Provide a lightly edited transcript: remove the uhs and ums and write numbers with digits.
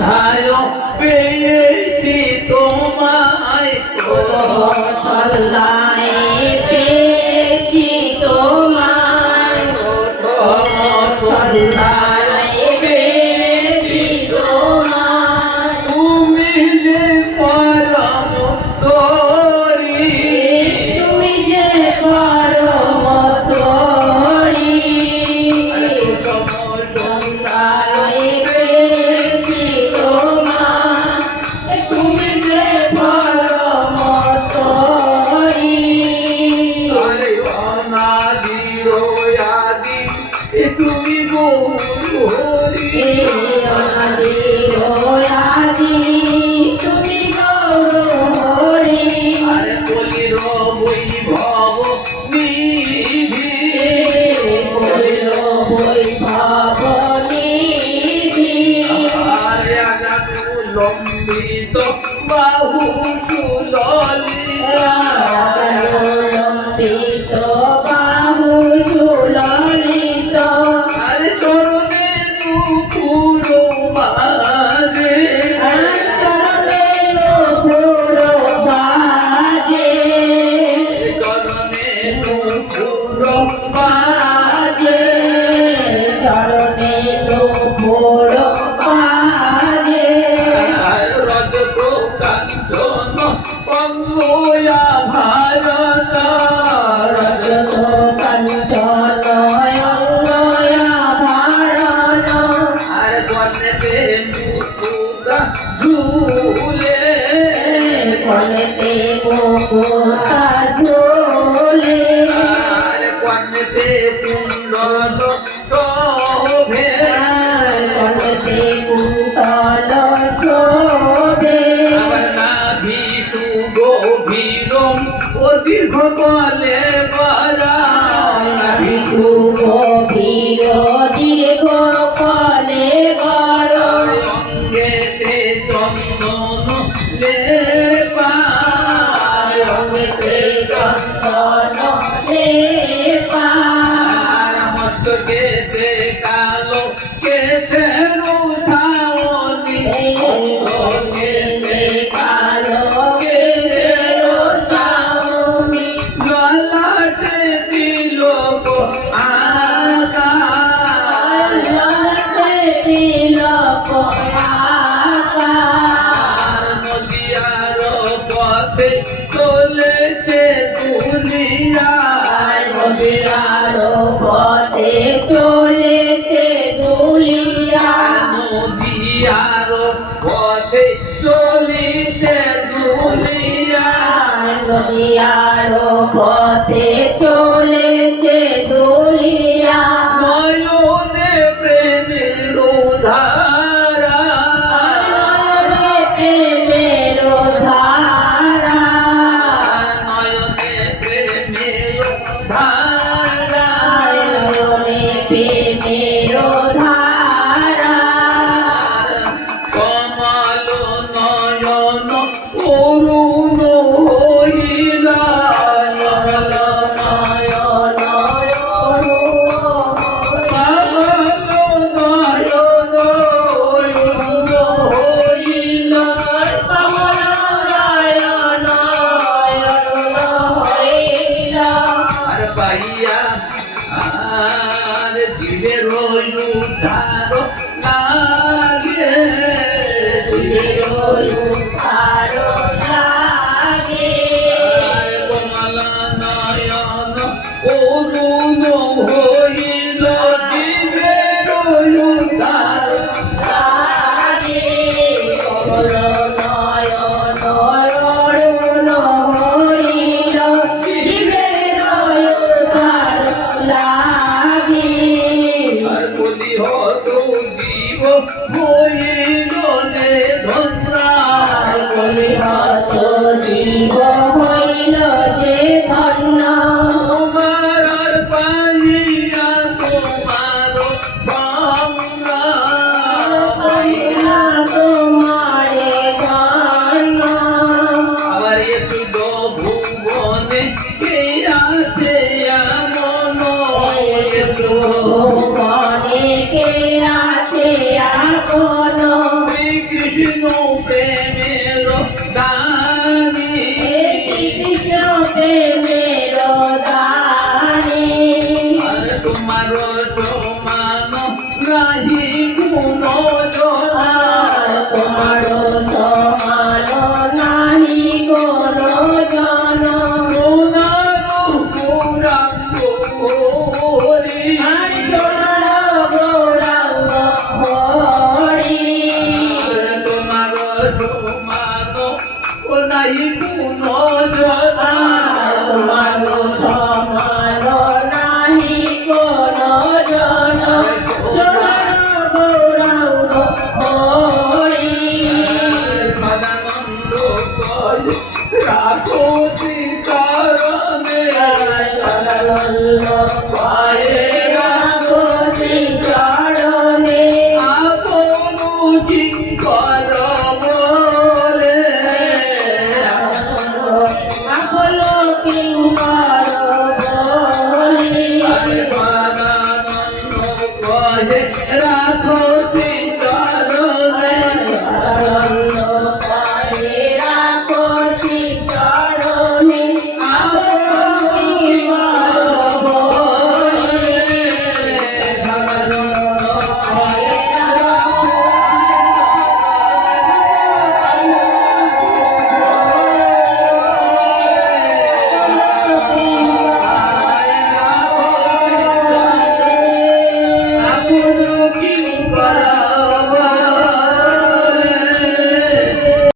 সন্ধ্যায় পেয়েছি তোমায় সন্ধ্যায় পেয়েছি তোমায় সন্ধ্যায় পেয়েছি তোমায় তুমি যে পরম তোরি তুমি যে পরম তোরি সন্ধ্যায় পেয়েছি তোমায় তুমি যে পরম তোরি আরে অনাদির আদি তুমি গৌরী তুমি গৌরী আরে বলির বৈভব নিধি বৈভব নিধি আরে আজানু লম্বিত বাহু সুললিতা লম্বিত বাহু সুললিত আরে চরণে নুপুর বাজে চরণে নুপুর বাজে রজত কাঞ্চন পঙ্গয়া ভারত আর গনেতে মুকুতা ঝুলে আর গনেতে কুণ্ডল শোভে আবার নাভি সুগভীরম অদীর্ঘ বলে বরা নাভি অঙ্গেতে চন্দন লেপা আর মস্তকেতে কালো কেতে রুধাওনি মস্তকেতে কালো কেতে রুধাওনি গলাতে তিলক আকাশ আর নদিয়ার পথে চলেছে দুনিয়া পথে চলেছে দুলিয়া নদিয়ার পথে চলেছে দুনিয়া নদিয়ার পথে চলেছে দুলিয়া নয়নে প্রেমের ধারা প্রেমের ধারা নয়নে প্রেমের ধারা প্রেমের ধারা কমল নয়ন অরুণ হইলা কমল নয়ন আর পাইয়া আর জীবের উদ্ধার লাগে আর কমলা নয়ন অরুণ হইল জীবের উদ্ধার আর বলি হত জীব হইল নে ধন্যা তোমার আর পাইয়া তোমার ভাঙা আবার একটু ভুবনে কে আছে মন মনে কে আছে এখন বিষ্ণু প্রেমের দানি কৃষ্ণ প্রেমের দানি আর তোমার সমান নাহি কোনো জন আর তোমার সমান নাহি কোনো জন আর সোনার গৌরাঙ্গ হরি আর তোমার সমান নাহি কোনো জন সোনার গৌরাঙ্গ হরি সদানন্দ পায়ে রাখো শ্রীচরণে আপলো কিঙ্কর বলে রাখো